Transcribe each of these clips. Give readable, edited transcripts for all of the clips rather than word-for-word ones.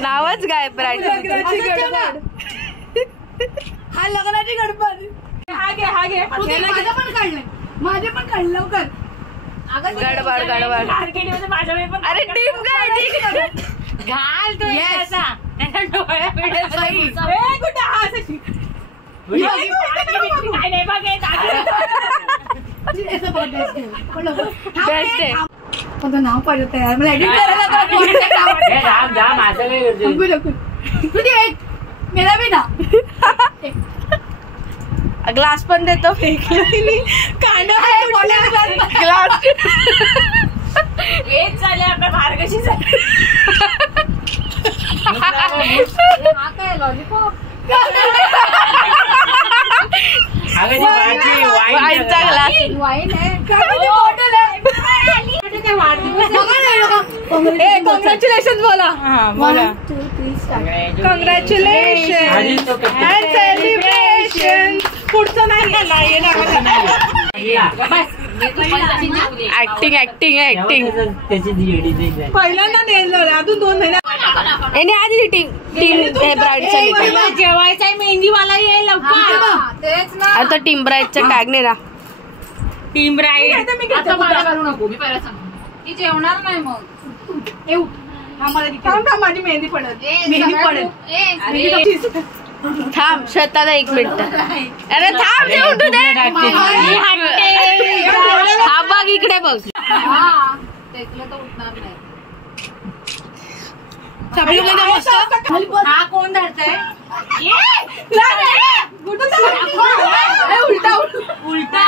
नावच काय ब्राईड. हा लग्नाची गडबड. हा घे माझं पण काढलंय. माझे पण काढ लवकर. गडबड गडबड. अरे टीम काय घाल तू बेस्ट आहे. नाव पाहिजे तयार मला एडिट करायला. मेरा भी ना ग्लास पण देतो फेकला ग्लास. हेच झाले आपल्या बाहेर कशी झाली. काय लॉलीपॉप वाईनचा ग्लास. वाईन आहे बॉटल आहे. कॉंग्रॅच्युलेशन बोला. बोला कॉंग्रॅच्युलेशन अँड सेलिब्रेशन. पुढचं नाही ऍक्टिंग ऍक्टिंग ऍक्टिंग. पहिल्यांदा नेलं अजून 2 महिने याने आधी टीम ब्राईडचा जेवायचा मेहंदीवाला येईल लवकर. आता टीम ब्राईडचा टॅग नाही ना. टीम ब्राईड करू नको. मी पहिला सांग ती जेवणार नाही मग. माझी मेहंदी पडत. मेहंदी पडत. थांब श्वेताला 1 मिनिट. अरे थांब ते उठू दे. हा बघ इकडे बघ. तेकलं तर उठणार नाही. हा कोण धरतय. उलटा उलटा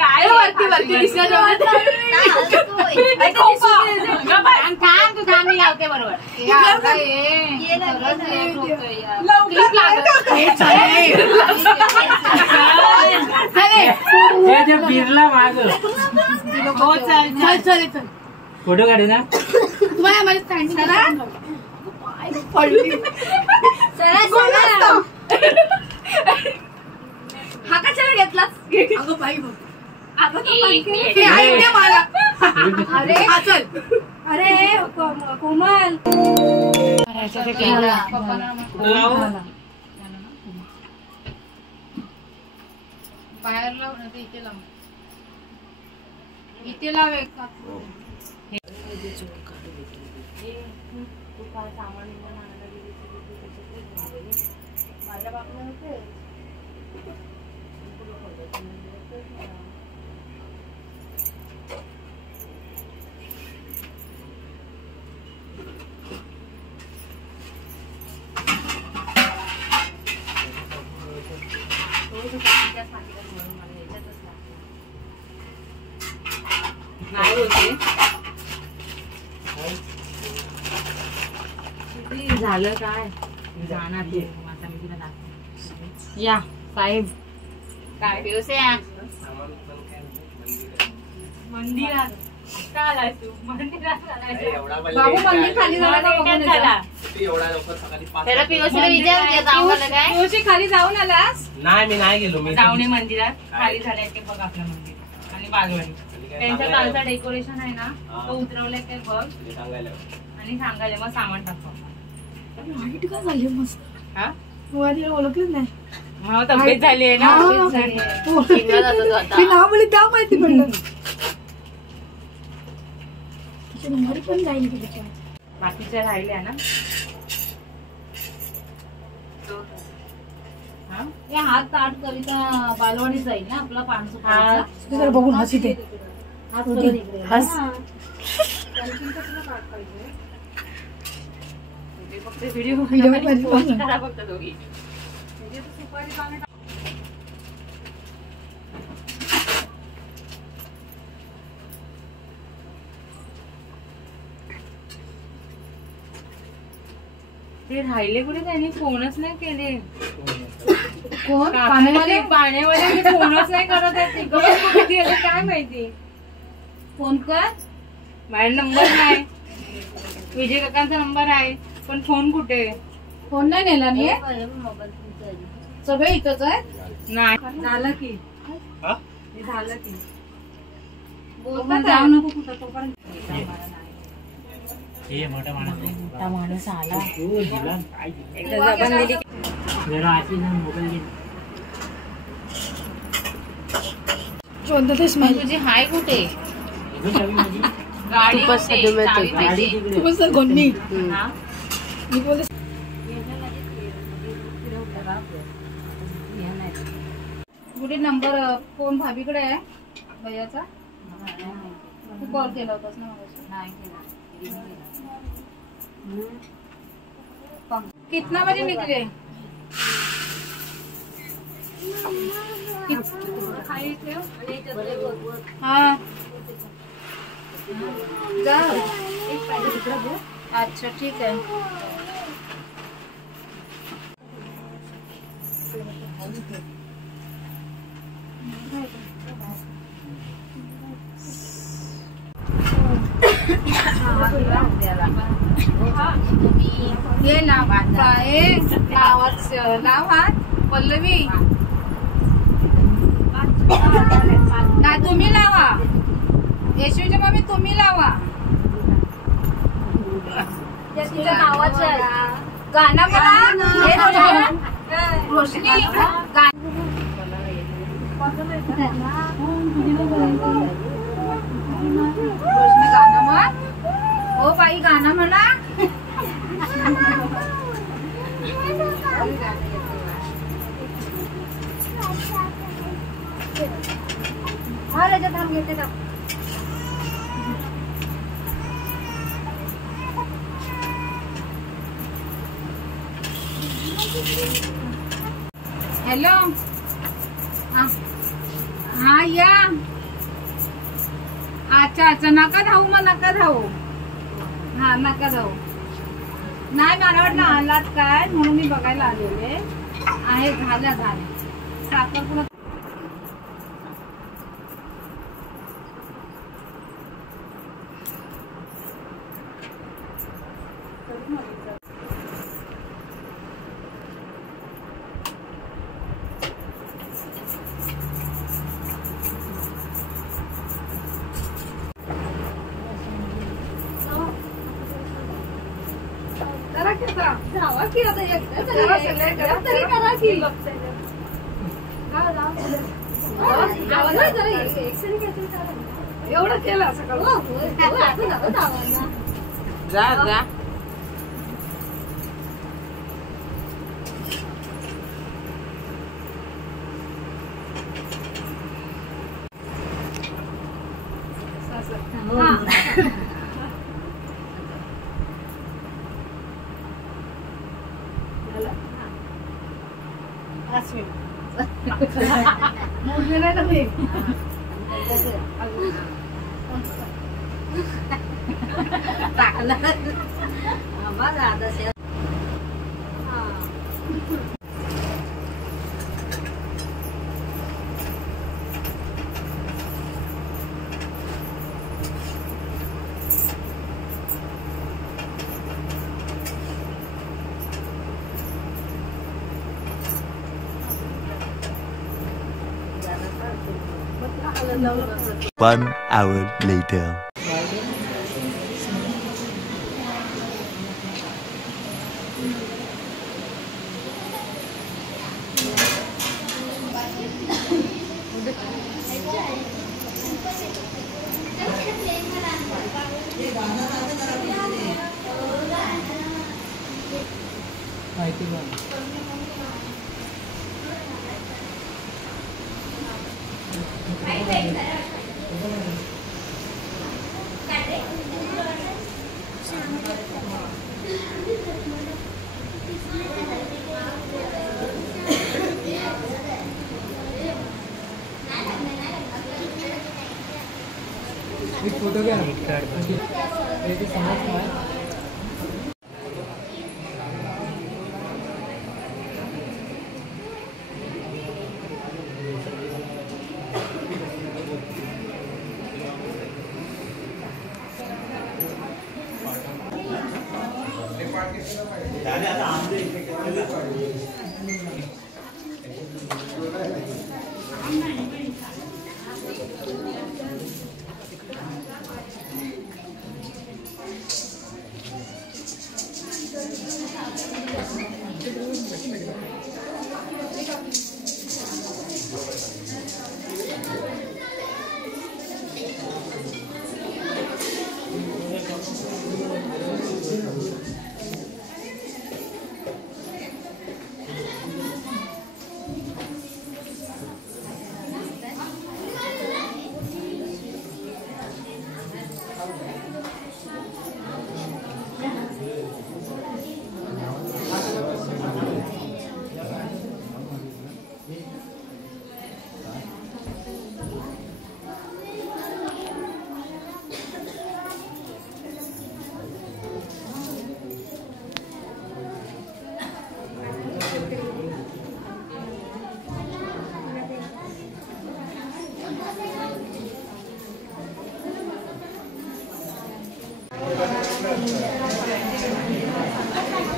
काय वरती थांब तू थांब मी लावते बरोबर. बिरला माग फोटो काढे ना. तुम्हाला माझी स्टँडिंग पडली. हा कशाला घेतलास. अगं बाई बघ. मला अरे चल. अरे कोमल बाहेर लाव ना. इथे लाव. इथे लाव. माझ्या बापला होते. नाही होते झालं काय जाणार ते. आता मी तुला दाखवते. या साहेब काय दिवस आहे. मंदिरात का आलाय तू. मंदिरात बाबू मंदिर खाली झाला. खाली जाऊन आलास. नाही मी नाही गेलो. मी जावणे मंदिरात खाली झालंय ते बघ आपलं मंदिर. आणि बागवाडी त्यांचा कालचा डेकोरेशन आहे ना तो उतरवलाय काय बघ. आणि सांगायला मग सामान टाकतो. वाईट का झाली मस्त. हा ओळखलंच नाही. मग तब्येत झाली आहे ना. नाव बोलली त्या माहिती पडलं. नंबर पण जाईल. बाकीच्या राहिल्या ना. हात ताट करिता बालवाडी जाईल ना आपला 500. बघून हसी ते व्हिडिओ फक्त दोघी. ते राहिले कुठे. त्यांनी फोनच नाही केले. कोण पाण्यावाले फोनच नाही करत आहे. कुठे गेले काय माहिती. फोन कर. माझा नंबर नाही. विजय काकांचा नंबर आहे पण फोन कुठे. फोन नाही नेला. नाही सगळे इथंच आहे. नाही झालं की हे झालं की बोलता जाऊ नको कुठं तोपर्यंत हे मोठा माणूस आला एकदा जबान दिली जरा आशी मोबाईल घे. तुझी हाय कुठे गाडी तूपच कुठे? सदुमे चावी तो. पाहिजे. हा? कुठे नंबर फोन भाभीकडे आहे भैयाचा तू कॉल केला होतास ना कितना बजे निकले हाँ जा अच्छा ठीक है ये लाव हात पल्लवी नाही तुम्ही लावा यशूच्या मम्मी तुम्ही लावा तिच्या नावाचं गाणं म्हणा रोशनी रोशनी गाणं म्हण हो बाई गाणं म्हणा हा राजा थांब घेते थांब हॅलो हा या अच्छा अच्छा नका धावू मग नका धावू हा नका धावू नाही मला वाटलं आलात काय म्हणून मी बघायला आलेले आहे झाल्या साखरपुडा जावा की आता तरी करा की एवढं केलं सकाळ जा One hour later. फोटो घ्या समज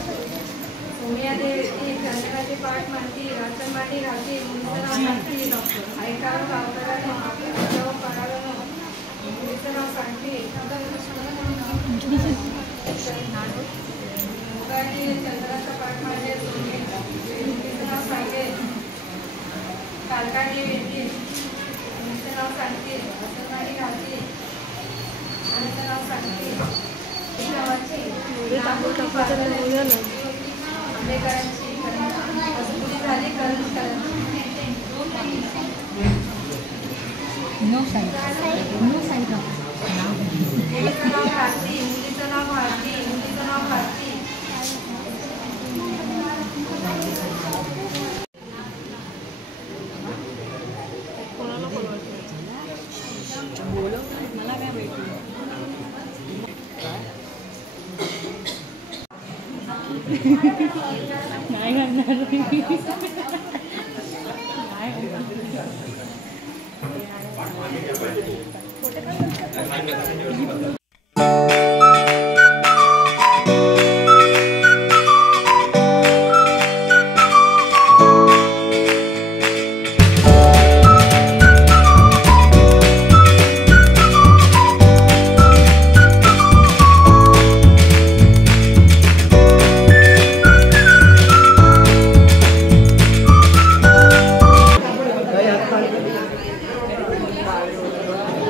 सोनिया देवी चंद्राचे पाठ मांडती राशन मांडी घालती मुलीचं नाव सांगती ऐकावं गावकऱ्यांनो आपलं बचाव करावं मुलीचं नाव सांगती मुगाने चंद्राचा पाठ मांडले मुलीचं नाव सांगे कालकाडी येते मुलीचं नाव सांगते राशन मांडी घालती मुलीचं नाव सांगते आंबेकरांची कसबुली झाली मुलीचं नाव भारती मुलीचं नाव भारती मुलीचं नाव भारती मला काय माहिती नाही घालणार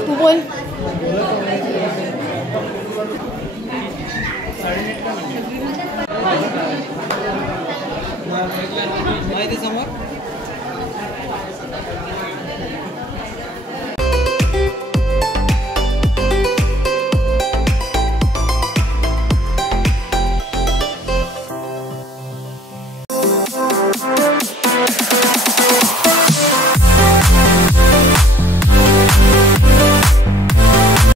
तू बोल. समोर